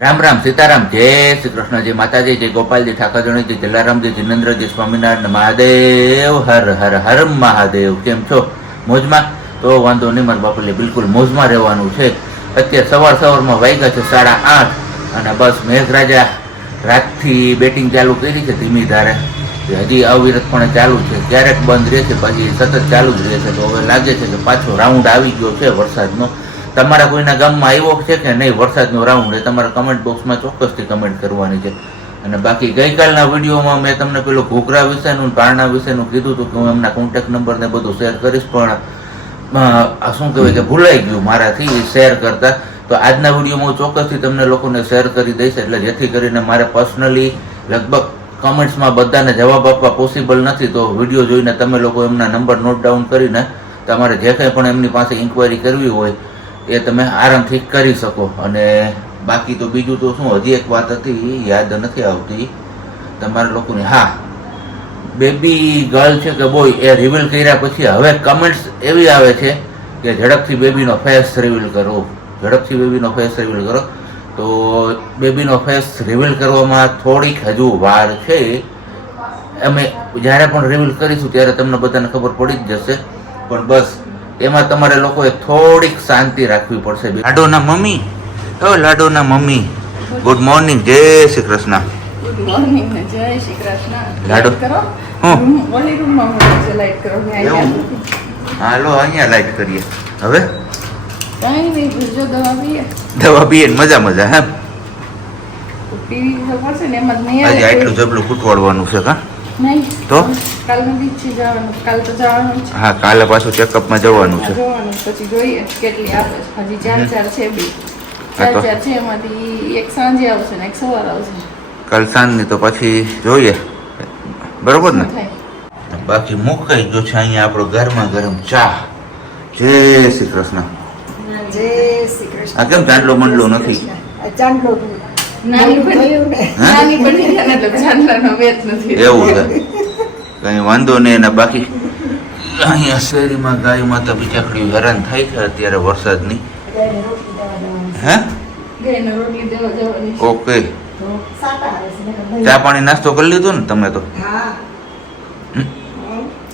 રામ રામ સીતારામ જય શ્રી કૃષ્ણ જય માતાજી જય ગોપાલજી ઠાકરજણી જય જલારામજી જિનેન્દ્રજી સ્વામિનારાયણ મહાદેવ હર હર હર મહાદેવ. કેમ છો? મોજમાં? તો વાંધો નહીં, મારા બાપુલે બિલકુલ મોજમાં રહેવાનું છે. અત્યારે સવારમાં વાગ્યા છે 8:30 અને બસ મેઘરાજા રાતથી બેટિંગ ચાલુ કરી છે ધીમી ધારે. હજી અવિરતપણે ચાલુ છે, ક્યારેક બંધ રહે છે પછી સતત ચાલુ જ રહે છે. તો હવે લાગે છે કે પાછો રાઉન્ડ આવી ગયો છે વરસાદનો. તમારા કોઈના ગામમાં આવ્યો છે કે નહીં વરસાદનો રાઉન્ડ? એ તમારા કમેન્ટ બોક્સમાં ચોક્કસથી કમેન્ટ કરવાની છે. અને બાકી ગઈકાલના વિડીયોમાં મેં તમને પેલું ઘૂઘરા વિશેનું પારણા વિશેનું કીધું હતું કે હું એમના કોન્ટેક્ટ નંબર ને બધું શેર કરીશ, પણ શું કહેવાય કે ભૂલાઈ ગયું મારાથી શેર કરતા. તો આજના વિડીયોમાં હું ચોક્કસથી તમને લોકોને શેર કરી દઈશ, એટલે જેથી કરીને મારે પર્સનલી લગભગ કમેન્ટ્સમાં બધાને જવાબ આપવા પોસિબલ નથી. તો વિડીયો જોઈને તમે લોકો એમના નંબર નોટ ડાઉન કરીને તમારે જે કંઈ પણ એમની પાસે ઇન્ક્વાયરી કરવી હોય એ તમે આરામથી કરી શકો. અને બાકી તો બીજું તો શું, હજી એક વાત હતી યાદ નથી આવતી તમારા લોકોની. હા, બેબી ગર્લ છે કે બોય એ રિવીલ કર્યા પછી હવે કમેન્ટ્સ એવી આવે છે કે ઝડપથી બેબીનો ફેસ રિવીલ કરો, ઝડપથી બેબીનો ફેસ રિવીલ કરો. તો બેબીનો ફેસ રિવીલ કરવામાં થોડીક હજુ વાર છે. અમે જ્યારે પણ રિવીલ કરીશું ત્યારે તમને બધાને ખબર પડી જ જશે. પણ બસ એમાં તમારે લોકોએ થોડીક શાંતિ રાખવી પડશે. લાડોના મમ્મી, ઓ લાડોના મમ્મી, ગુડ મોર્નિંગ, જય શ્રી કૃષ્ણ. ગુડ મોર્નિંગ ને જય શ્રી કૃષ્ણ. લાડો કરો હું ઓલી રૂમમાં મને લાઈટ કરો ને એવું? હાલો અહીંયા લાઈટ કરીએ. હવે કાંઈ નહીં, ભૂલજો દવા પીએ. દવા પીએ ને મજા મજા. હે પીવી તો પડશે ને, એમાં જ નહીં આજે આવે આટલું જબલું ફૂટવાડવાનું છે કા? નહીં તો કાલનું બીજ છે જવાનું, કાલ તો જવાનું છે. હા, કાલે પાછું ચેકઅપમાં જવાનું છે. જોવાનું પછી જોઈએ કેટલી આવે છે. હજી ચાર છે બી ચાર છે, એમાંથી એક સાંજે આવશે ને એક સવાર આવશે. કાલ સાંજની તો પછી જોઈએ, બરોબર ને? શું થાય? બાકી મુકાઈ ગયો છે અહીંયા આપણો ગરમા ગરમ ચા. જય શ્રી કૃષ્ણ. જય શ્રી કૃષ્ણ. આ કેમ ચાંદલો મંડલો નથી? ચાંદલો નાની બની જાય ને એટલે ચાંદલાનો વેત નથી. એવું છે, કઈ વાંધો નહીં. અને બાકી અહીંયા શેરીમાં ગાય માતા બિચાકડી હેરાન થાય છે અત્યારે વરસાદની. હે ગાયને રોટલી દેવા જવાની છે. ઓકે, સાટા આવે છે ને ચા પાણી નાસ્તો કરી લીધો ને તમે તો? હા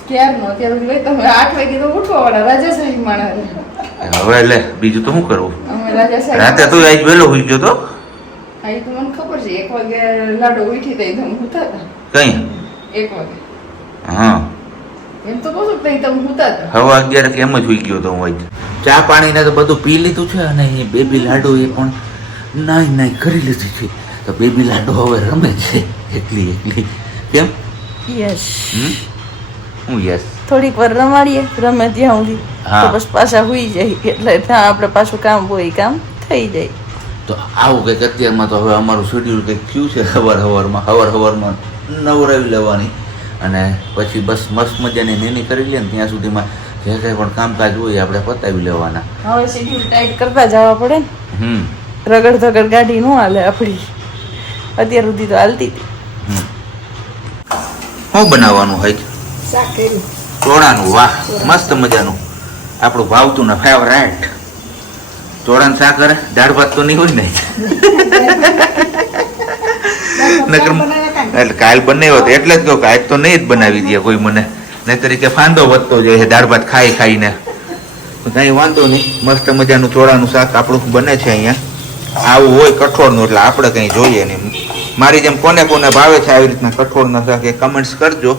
ક્યારનો અત્યારે સુધી તમે 8 વાગે તો ઉઠવા વાળા રાજાશાહી માણસ. હવે લે બીજું તો શું કરવું? અમે રાજાશાહી રાતે તો આજ વહેલો હોઈ ગયો તો. હા, એ તો મને ખબર છે. 1 વાગે લાડો ઉઠી તઈ તમે હુતા હતા. કઈ? 1 વાગે હા, એમ તો કહું છું તઈ તમે હુતા હતા. હવે 11 કે એમ જ હોઈ ગયો તો હું આજ. ચા પાણી ને તો બધું પી લીધું છે. અને એ બેબી લાડો એ પણ નાઈ કરી લીધી છે. તો બેબી લાડો હવે રમે છે એકલી. કેમ? યસ. હું યસ. થોડીક વાર રમાડીએ, રમે ત્યાં સુધી હા. તો પછી પાછા હુઈ જાય, એટલે ત્યાં આપણે પાછું કામ હોય કામ થઈ જાય. તો આવું કંઈક અત્યારમાં તો હવે અમારું શેડ્યુલ કંઈક થયું છે. સવારમાં નવરાવી લેવાની અને પછી બસ મસ્ત મજાની નેની કરી લે ને ત્યાં સુધીમાં જે કંઈ પણ કામકાજ હોય આપણે પતાવી લેવાના. હવે શેડ્યુલ ટાઈટ કરતા જવા પડે ને. હમ રગડ ધગડ ગાડી ન હાલે આપણી. અત્યાર સુધી તો હાલતી હતી. શું બનાવવાનું હોય? શાક કર્યું. ચોળાનું. વાહ, મસ્ત મજાનું, આપણું ભાવતું ને ફેવરેટ ચોળાનું શાક. કરે દાળ ભાત તો નહીં હોય ને? નકર એટલે કાલ બનાવ્યો હતો એટલે જ કહું કે આજ તો નહીં જ બનાવી દે કોઈ મને, નહીં તરીકે ફાંદો વધતો જાય છે દાળ ભાત ખાઈને. કાંઈ વાંધો નહીં, મસ્ત મજાનું ચોળાનું શાક આપણું બને છે અહીંયા. આવું હોય કઠોળનું એટલે આપણે કંઈ જોઈએ નહીં. મારી જેમ કોને કોને ભાવે છે આવી રીતના કઠોળના શાક એ કમેન્ટ્સ કરજો.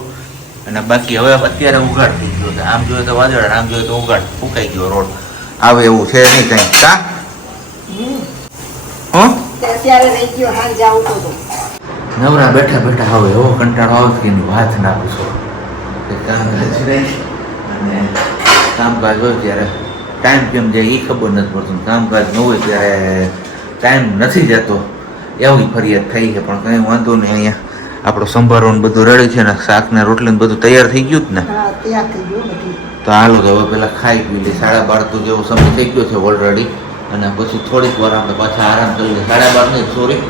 અને બાકી હવે અત્યારે ઉઘાડ થઈ ગયો છે. આમ જોઈએ તો વાદળ, આમ જોઈએ તો ઉઘાડ, ફૂંકાઈ ગયો રોડ. આવે એવું છે નહીં કંઈ કા? હો અત્યારે રહી ગયો હાલ જાઉં તો નવરા બેઠા બેઠા હવે એવો કંટાળો આવે કે એની વાત ના પૂછો. કામકાજ રહી અને કામકાજ હોય ત્યારે ટાઈમ કેમ જાય એ ખબર નથી પડતું. કામકાજ ન હોય ત્યારે ટાઈમ નથી જતો એવી ફરિયાદ થઈ છે. પણ કંઈ વાંધો નહીં, અહીંયા આપણો સંભારવાનું બધું રેડી છે ને, શાક ને રોટલી બધું તૈયાર થઈ ગયું જ ને. હા તૈયાર થઈ ગયું બધું. તો હાલો તો હવે પેલા ખાઈ પી લે. 12:30 તો જેવો સમય થઈ ગયો છે ઓલરેડી. અને પછી થોડીક વાર આપણે પાછા આરામ કરી લઈએ. 12:30 નહીં, સોરી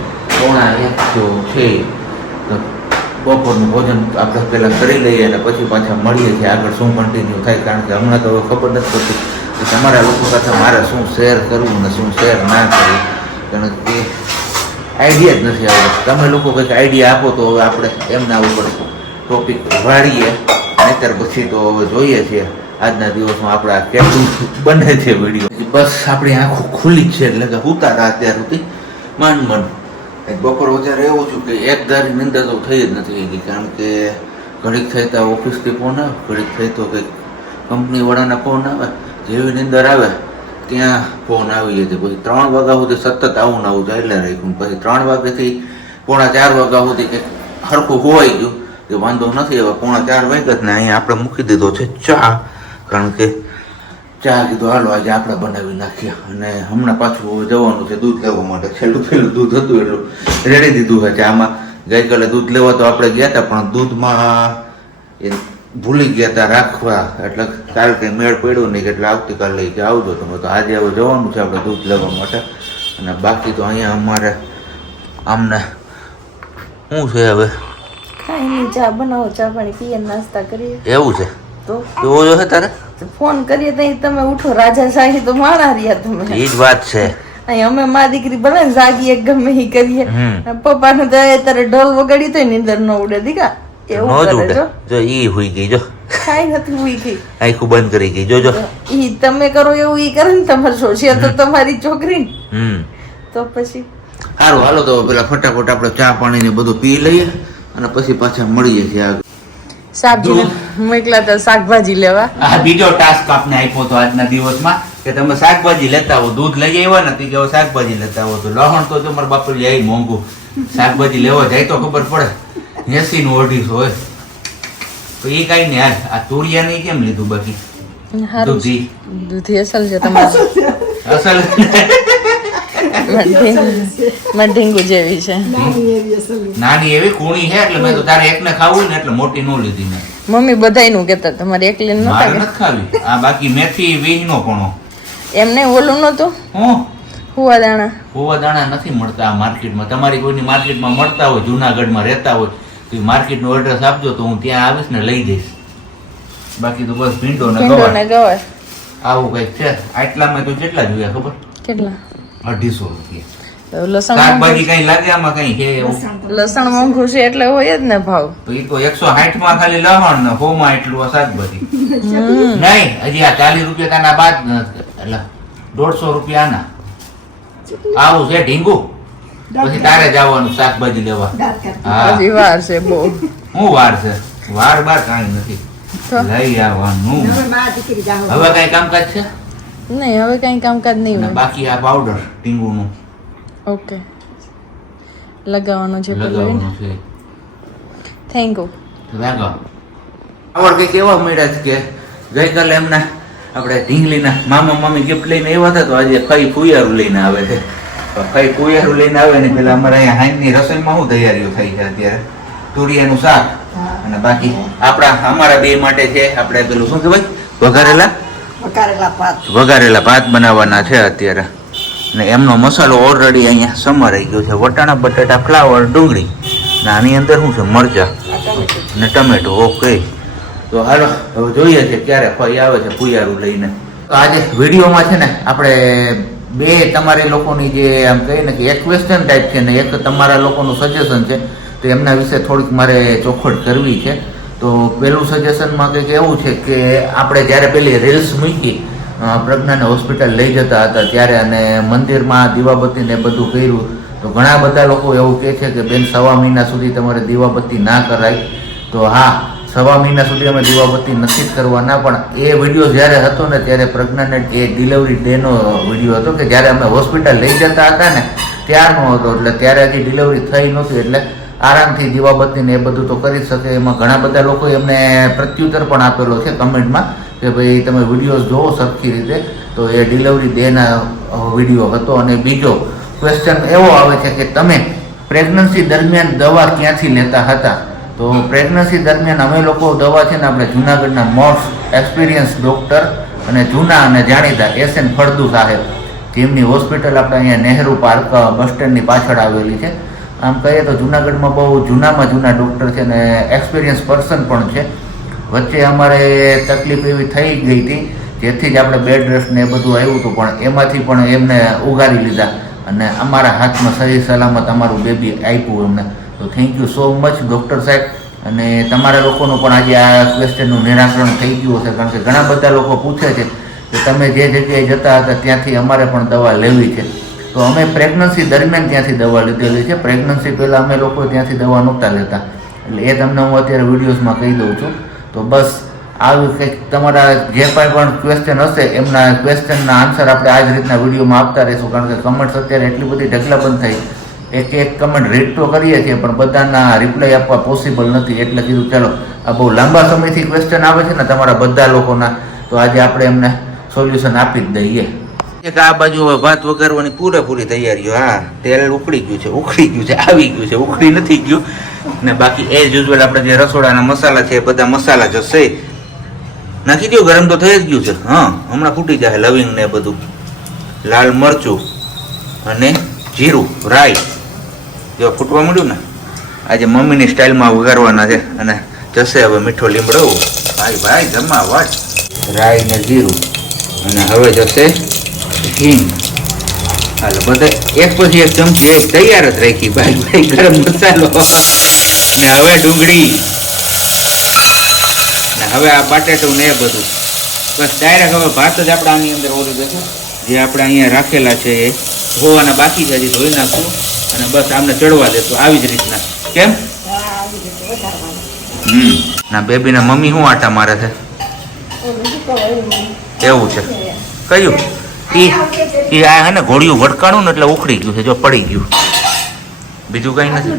1:45 તો છે. તો બપોરનું ભોજન આપણે પહેલાં કરી લઈએ અને પછી પાછા મળીએ છીએ. આગળ શું કન્ટિન્યુ થાય, કારણ કે હમણાં તો હવે ખબર નથી પડતી કે તમારા લોકો સાથે મારે શું શેર કરવું ને શું શેર ના કરવું. કારણ કે આઈડિયા જ નથી આવતો. તમે લોકો કંઈક આઈડિયા આપો તો હવે આપણે એમના ઉપર ટોપિક વાળીએ, નહીતર પછી તો હવે જોઈએ છીએ આજના દિવસમાં આપણા કેટલું બને છે વિડીયો. બસ આપણી આંખો ખુલ્લી જ છે એટલે કે ઉતારા અત્યાર સુધી માંડ બપોર વધારે એવું છું કે એક ધારી નિંદર તો થઈ જ નથી ગઈ, કારણ કે ઘડીક થઈ તો ઓફિસથી ફોન આવે, ઘડીક થઈ તો કંઈક કંપનીવાળાના ફોન આવે, જેવી નિંદર આવે ત્યાં ફોન આવી જાય. પછી 3 વાગ્યા સુધી સતત આવું ને આવું ચાલ્યા રાખ્યું. પછી 3 વાગ્યાથી 3:45 વાગ્યા સુધી કંઈક હરખું હોવાઈ ગયું કે વાંધો નથી. હવે 3:45 વાગ્યા ને અહીંયા આપણે મૂકી દીધો છે ચા, કારણ કે ચા કીધું હાલો આજે આપણે બનાવી નાખીએ. અને હમણાં પાછું હવે જવાનું છે દૂધ લેવા માટે. છેલ્લું દૂધ હતું એટલું રેડી દીધું છે ચામાં. ગઈકાલે દૂધ લેવા તો આપણે ગયા હતા, પણ દૂધમાં એ ભૂલી ગયા હતા રાખવા, એટલે કાલ કંઈ મેળ પડ્યો નહીં એટલે આવતીકાલ લઈ કે આવજો તમે. તો આજે હવે જવાનું છે આપણે દૂધ લેવા માટે. અને બાકી તો અહીંયા અમારે આમને શું છે હવે કાંઈ નહીં, ચા બનાવો, ચા પાણી પીએ, નાસ્તા કરીએ. એવું છે તો જોવો જો તારે ફોન કરીએ તો તમે ઉઠો, રાજા શાહી તો માણા રહ્યા તમે. એ જ વાત છે. અહીં અમે મા દીકરી ભલે ને જાગીએ ગમે એ કરીએ, પપ્પાને તો અત્યારે ઢોલ વગાડી તો નીંદર ન ઉડે દીકા, એવું કરે જો. જો ઈ હુઈ ગઈ, જો કાઈ નથી હુઈ ગઈ, આખું બંધ કરી ગઈ. જોજો ઈ તમે કરો એવું ઈ કરે ને તમારે સોશિયા તો તમારી છોકરી તો પછી સારું હાલો તો પેલા ફટાફટ આપણે ચા પાણી ને બધું પી લઈએ અને પછી પાછા મળીએ છીએ આગળ. શાકભાજી મોકલા તો શાકભાજી લેવા. આ બીજો ટાસ્ક આપને આપ્યો તો આજના દિવસમાં કે તમે શાકભાજી લેતા આવો. દૂધ લઈ આવ્યા નથી કે શાકભાજી લેતા આવો. તો લહણ તો તમારા બાપુ લઈ આવી મોંઘું, શાકભાજી લેવા જાય તો ખબર પડે 80 નું 250 હોય. તો એ કઈ નહીં. હાલ આ તુરિયા નહીં કેમ લીધું બાકી? દૂધી અસલ છે તમારે, અસલ ઢીંગુ જેવી છે, નાની એવી કુણી છે એટલે મેં તો તારે એકને ખાવું ને એટલે મોટી નો લીધી મેં. મમ્મી બધાયનું કહેતા તમારે એકલી મારે નતા નથી ખાવી. આ બાકી મેથી વીજનો કોણો એમને ઓલું નતું હું હુવા દાણા. હોવા દાણા નથી મળતા માર્કેટમાં. તમારી કોઈની માર્કેટમાં મળતા હોય, જુનાગઢમાં રહેતા હોય તો માર્કેટનો એડ્રેસ આપજો તો હું ત્યાં આવીશ ને લઈ જઈશ. બાકી તો બસ ભીંડો ને ગવાર આવું કઈક છે. આટલામાં તો કેટલા જોયા ખબર? કેટલા? 250 રૂપિયા. લસણ શાકભાજી કઈ લાગે આમાં કઈ છે એવું? લસણ મોંઘું છે એટલે હોય જ ને ભાવ. તો એ તો 160 માં ખાલી લહણ ને 100 માં એટલું આ શાકભાજી. નહીં હજી આ 40 રૂપિયા તાના બાદ એટલે 150 રૂપિયા આના. આવું છે ઢીંગુ. પછી તારે જવાનું શાકભાજી લેવા. હા હજી વાર છે બહુ. હું વાર છે? વાર બાર કાંઈ નથી, લઈ આવવાનું. હવે કઈ કામકાજ છે નહીં, હવે કઈ કામકાજ નહીં અને હોય. બાકી આ પાવડર ટીંગુનું ઓકે લગાવવાનું છે લગાવવાનું છે. Thank you. લગાવ. આવડ કઈક એવા મળ્યા છે કે ગઈકાલે એમના આપણે ઢીંગલીના મામા મામી ગિફ્ટ લઈને આવ્યા હતા, તો આજે ફઈ ફુયારું લઈને આવે છે. ફઈ ફુયારું લઈને આવે ને પેલા અમારે અહીંયા હાઈની રસોઈમાં શું તૈયારીઓ થઈ છે અત્યારે? તુરિયાનું શાક અને બાકી અમારા બે માટે છે આપણે પેલું શું કહેવાય વઘારેલા ભાત બનાવવાના છે અત્યારે. ને એમનો મસાલો ઓલરેડી અહીંયા સમારાઈ ગયો છે. વટાણા બટાટા ફ્લાવર ડુંગળી ને આની અંદર શું છે મરચા ને ટમેટો. ઓકે તો હાલો હવે જોઈએ છે ક્યારે ફઈ આવે છે ફુયારું લઈને. તો આજે વિડીયોમાં છે ને આપણે બે તમારી લોકોની જે આમ કહીએ ને કે એક ક્વેશ્ચન ટાઈપ છે ને એક તમારા લોકોનું સજેશન છે, તો એમના વિશે થોડીક મારે ચોખવટ કરવી છે. તો પેલું સજેશનમાં કંઈક એવું છે કે આપણે જ્યારે પેલી રીલ્સ મૂકી પ્રજ્ઞાને હોસ્પિટલ લઈ જતા હતા ત્યારે અને મંદિરમાં દીવાબત્તીને બધું કર્યું, તો ઘણા બધા લોકો એવું કહે છે કે બેન 1.5 મહિના સુધી તમારે દીવાબત્તી ના કરાય. તો હા, 1.5 મહિના સુધી અમે દીવાબત્તી નથી જ કરવાના, પણ એ વિડીયો જ્યારે હતો ને ત્યારે પ્રજ્ઞાને એ ડિલિવરી ડેનો વિડીયો હતો કે જ્યારે અમે હોસ્પિટલ લઈ જતા હતા ને ત્યારનો હતો. એટલે ત્યારે હજી ડિલિવરી થઈ નહોતી, એટલે આરામથી દીવાબત્તી ને એ બધું તો કરી શકે. એમાં ઘણા બધા લોકો એમને પ્રત્યુત્તર પણ આપેલો છે કમેન્ટમાં કે ભાઈ તમે વિડીયોઝ જોવો સરખી રીતે. તો એ ડિલિવરી ડેના વિડીયો હતો. અને બીજો ક્વેશ્ચન એવો આવે છે કે તમે પ્રેગ્નન્સી દરમિયાન દવા ક્યાંથી લેતા હતા? તો પ્રેગ્નન્સી દરમિયાન અમે લોકો દવા છે ને આપણે જુનાગઢના મોસ્ટ એક્સપિરિયન્સ ડૉક્ટર અને જૂના અને જાણીતા SN ફળદુ સાહેબ, જેમની હોસ્પિટલ આપણે અહીંયા નહેરુ પાર્ક બસ સ્ટેન્ડની પાછળ આવેલી છે. આમ કહીએ તો જુનાગઢમાં બહુ જૂનામાં જૂના ડૉક્ટર છે ને એક્સપિરિયન્સ પર્સન પણ છે. વચ્ચે અમારે તકલીફ એવી થઈ ગઈ હતી જેથી જ આપણે બેડ રેસ્ટ ને એ બધું આવ્યું હતું, પણ એમાંથી પણ એમને ઉગારી લીધા અને અમારા હાથમાં સહી સલામત અમારું બેબી આપ્યું અમને. તો thank you so much doctor સાહેબ. અને તમારા લોકોનું પણ આજે આ ક્વેશ્ચનનું નિરાકરણ થઈ ગયું હશે, કારણ કે ઘણા બધા લોકો પૂછે છે કે તમે જે જગ્યાએ જતા હતા ત્યાંથી અમારે પણ દવા લેવી છે. તો અમે પ્રેગ્નન્સી દરમિયાન ત્યાંથી દવા લીધેલી છે. પ્રેગ્નન્સી પહેલાં અમે લોકો ત્યાંથી દવા નહોતા લેતા, એટલે એ તમને હું અત્યારે વિડીયોઝમાં કહી દઉં છું. તો બસ આવી કંઈક તમારા જે કાંઈ પણ ક્વેશ્ચન હશે એમના ક્વેશ્ચનના આન્સર આપણે આ જ રીતના વિડીયોમાં આપતા રહીશું, કારણ કે કમેન્ટ્સ અત્યારે એટલી બધી ઢગલાબંધ થઈ, એક કમેન્ટ રીડ તો કરીએ છીએ પણ બધાના રિપ્લાય આપવા પોસિબલ નથી. એટલે કીધું ચાલો આ બહુ લાંબા સમયથી ક્વેશ્ચન આવે છે ને તમારા બધા લોકોના, તો આજે આપણે એમને સોલ્યુશન આપી જ દઈએ. એક આ બાજુ હવે ભાત વઘારવાની પૂરેપૂરી તૈયારીઓ. હા, તેલ ઉકળી ગયું છે, આવી ગયું છે, ઉકળી નથી ગયું. ને બાકી એઝ યુઝ્યુઅલ આપણે જે રસોડાના મસાલા છે એ બધા મસાલા જશે નાખી દો. ગરમ તો થઈ જ ગયું છે. હા, હમણાં ફૂટી જાય. લવિંગ ને બધું, લાલ મરચું અને જીરું, રાઈ જો ફૂટવા મળ્યું ને. આજે મમ્મીની સ્ટાઇલમાં વઘારવાના છે. અને જશે હવે મીઠો લીમડો. ભાઈ જમાવટ. રાઈ ને જીરું અને હવે જશે હિંગ. હાલો બધા એક પછી એક ચમચી એક તૈયાર જ રાખી. ભાઈ ગરમ મસાલો ને હવે ડુંગળી ને હવે આ બટાટું ને એ બધું. બસ ડાયરેક્ટ હવે ભાત જ આપણે આની અંદર ઓરી દઈશું. જે આપણે અહીંયા રાખેલા છે એ ધોવાના બાકી છે, હજી ધોઈ નાખશું અને બસ આમને ચડવા દેશું આવી જ રીતના. કેમ? ના બેબીના મમ્મી શું આટા મારે છે? એવું છે? કયું? એ આ હે ને ઘોડિયું ભટકાણું ને એટલે ઉખડી ગયું છે. જો પડી ગયું, બીજું કઈ નથી.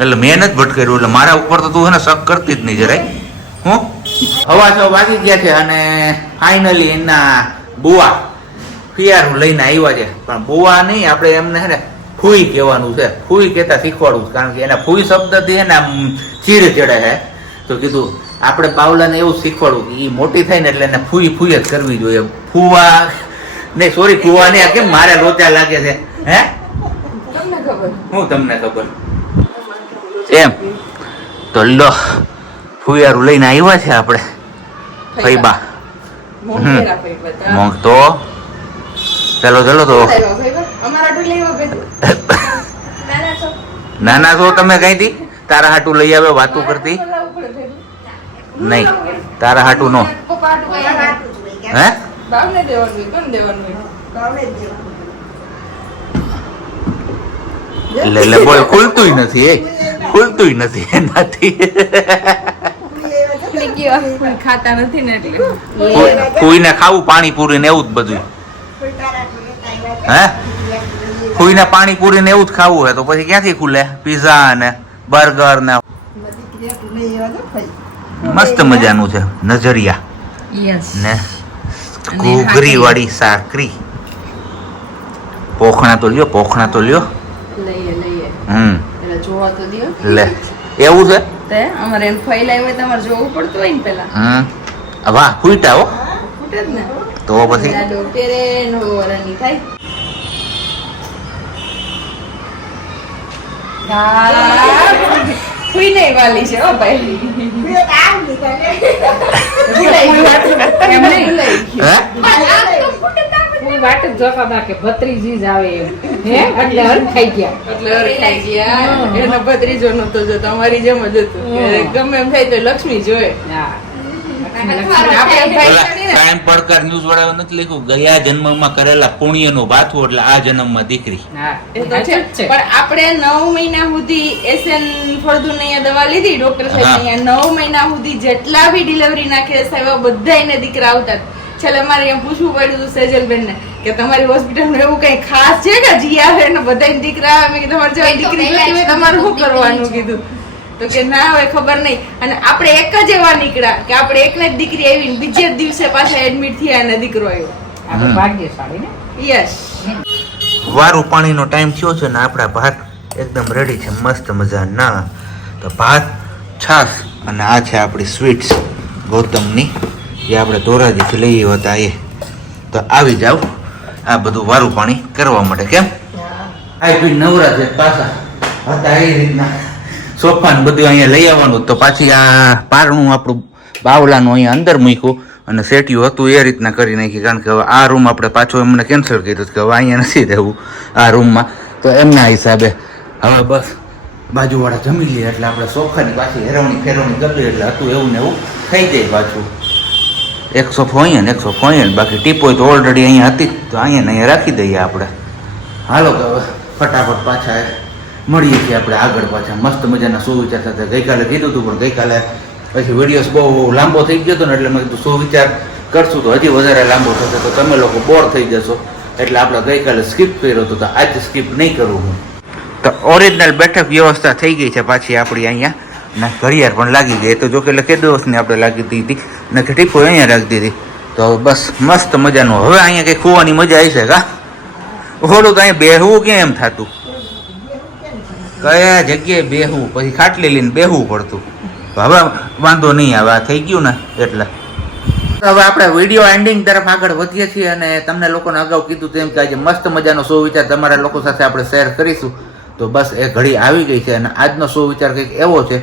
એટલે મેં નથી ભટકાયું, એટલે મારા ઉપર તો તું હે ને શક કરતી જ નહીં જરાય. હું હવા 6 વાગી ગયા છે અને ફાઇનલી એના બુઆ પિયારું લઈને આવ્યા છે. પણ બુઆ નહીં, આપણે એમને હે ને ફૂઈ કહેવાનું છે. ફૂઈ કહેતા શીખવાડવું, કારણ કે એના ફૂઈ શબ્દથી હે ને આમ ચીર ચડે છે. તો કીધું આપણે બાવલાને એવું શીખવાડવું કે એ મોટી થાય ને એટલે એને ફૂઈ જ કરવી જોઈએ. ફૂવા નહીં, સોરી ફૂવા નહીં. કેમ મારે લોચા લાગે છે? હે હું તમને ખબર એમ? તો લો ફુયારું લઈને આવ્યા છે આપણે ફઈબા. મોંઘ તો ચાલો તો નાના છો તમે કઈથી? તારા હાટું લઈ આવે વાતું કરતી નહીં. તારા હાટું નો હે એટલે બોલ ખુલતું નથી એનાથી. ખાતા નથી ને એટલે ફૂઈને ખાવું પાણીપુરી ને એવું જ બધું. હે ફૂઈને પાણીપુરી ને એવું જ ખાવું હોય તો પછી ક્યાંથી ખુલે? પીઝા ને બર્ગર ને મસ્ત મજાનું છે. નજરિયા ને ઘૂઘરી વાળી સાકરી. પોખણા તો લ્યો. જોવા તો દો લે એવું છે તે અમારે એમ ફેલાય હોય તમારે જોવું પડતું હોય ને પેલા. વાહ ફૂટા હો. ફૂટે જ ને તો પછી લાડો પેરે નો વરની થાય. ફૂઈ નહીં વાલી છે હો ભાઈ. એમ નહીં કોઈ વાટ જ જોતા હતા કે ભત્રીજી જ આવે એમ. હે એટલે હરખાઈ ગયા. એનો ભત્રીજો નતો જો તમારી જેમ જ હતું કે ગમે એમ થાય તો લક્ષ્મી જોયે. હા કાયમ પડકાર ન્યૂઝ વાળાએ નથી લખ્યું ગયા જન્મમાં કરેલા પુણ્યનો ભાથું એટલે આ જન્મમાં દીકરી. હા એ તો છે પણ આપણે 9 મહિના સુધી એસએન ફળદુને અહીંયા દવા લીધી ડોક્ટર સાહેબ અહીંયા 9 મહિના સુધી જેટલા બી ડિલિવરી ના કેસ આવ્યા બધાયને દીકરા આવતા. છેલ્લે મારે એમ પૂછવું પડ્યું હતું સેજલબેન ને કે તમારી હોસ્પિટલમાં એવું કઈ ખાસ છે કે જી આવે ને બધાય દીકરા આવે? મેં કીધું તમારે જેવા દીકરી નથી હોય તમારે શું કરવાનું કીધું. તો કે ના હોય ખબર નહીં. અને આપણે એક જ એવા નીકળ્યા કે આપણે એકને જ દીકરી આવી ને બીજે જ દિવસે પાછા એડમિટ થયા અને દીકરો આવ્યો. આપણે ભાગ્યશાળી ને. યસ વારું પાણીનો ટાઈમ થયો છે ને આપણા ભાત એકદમ રેડી છે મસ્ત મજાના. તો ભાત છાશ અને આ છે આપણી સ્વીટ્સ ગૌતમની જે આપણે ધોરાજીથી લઈ હતા એ. તો આવી જાવ આ બધું વારું પાણી કરવા માટે. કેમ આ નવરા છે પાછા હતા એ રીતના સોફા ને બધું અહીંયા લઈ આવવાનું. તો પાછી આ પારણું આપણું બાવલાનું અહીંયા અંદર મૂક્યું અને સેટિયું હતું એ રીતના કરી નાખી, કારણ કે હવે આ રૂમ આપણે પાછો એમને કેન્સલ કર્યું કે હવે અહીંયા નથી રહેવું આ રૂમમાં, તો એમના હિસાબે હવે બસ બાજુવાળા જમી લે એટલે આપણે સોફાની પાછી હેરવણી ફેરવણી કરી એટલે હતું એવું ને એવું થઈ જાય પાછું. એક સોફો અહીંયા ને એક સોફો અહીંયા, બાકી ટીપોય તો ઓલરેડી અહીંયા હતી તો અહીંયા ને અહીંયા રાખી દઈએ આપણે. હાલો તો હવે ફટાફટ પાછા મળીએ છીએ આપણે આગળ પાછા મસ્ત મજાના સુવિચાર સાથે. ગઈકાલે કીધું હતું પણ ગઈકાલે પછી વિડીયોસ બહુ લાંબો થઈ ગયો હતો ને એટલે મેં કીધું સુવિચાર કરશું તો હજી વધારે લાંબો થશે તો તમે લોકો બોર થઈ જશો, એટલે આપણે ગઈકાલે સ્કીપ કર્યો હતો તો આજે સ્કીપ નહીં કરું હું. તો ઓરિજિનલ બેઠક વ્યવસ્થા થઈ ગઈ છે પાછી આપણી અહીંયા, ને ઘડિયાળ પણ લાગી ગઈ. તો જો કે કે દિવસની આપણે લાગી દીધી ને કે ટીપો અહીંયા રાખી દીધી, તો બસ મસ્ત મજાનું. હવે અહીંયા કંઈ ખોવાની મજા આવી છે કા? ઓલું તો અહીંયા બેહવું કેમ એમ થતું, કયા જગ્યાએ બેહવું, પછી ખાટલી લઈને બેહવું પડતું. હવે વાંધો નહીં આવે, આ થઈ ગયું ને એટલે. હવે આપણે વિડીયો એન્ડિંગ તરફ આગળ વધીએ છીએ અને તમને લોકોને અગાઉ કીધું તેમ કે આજે મસ્ત મજાનો સુવિચાર તમારા લોકો સાથે આપણે શેર કરીશું. તો બસ એ ઘડી આવી ગઈ છે અને આજનો સુવિચાર કંઈક એવો છે,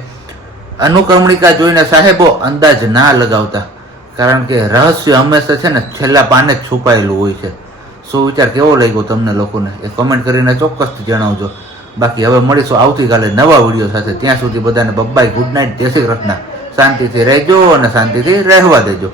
અનુક્રમણિકા જોઈને સાહેબો અંદાજ ના લગાવતા, કારણ કે રહસ્ય હંમેશા છે ને છેલ્લા પાને જ છુપાયેલું હોય છે. સુવિચાર કેવો લાગ્યો તમને લોકોને એ કમેન્ટ કરીને ચોક્કસ જણાવજો. બાકી હવે મળીશું આવતીકાલે નવા વિડીયો સાથે. ત્યાં સુધી બધાને બબ્બાઈ, ગુડ નાઇટ, જય શ્રી કૃષ્ણ. શાંતિથી રહેજો અને શાંતિથી રહેવા દેજો.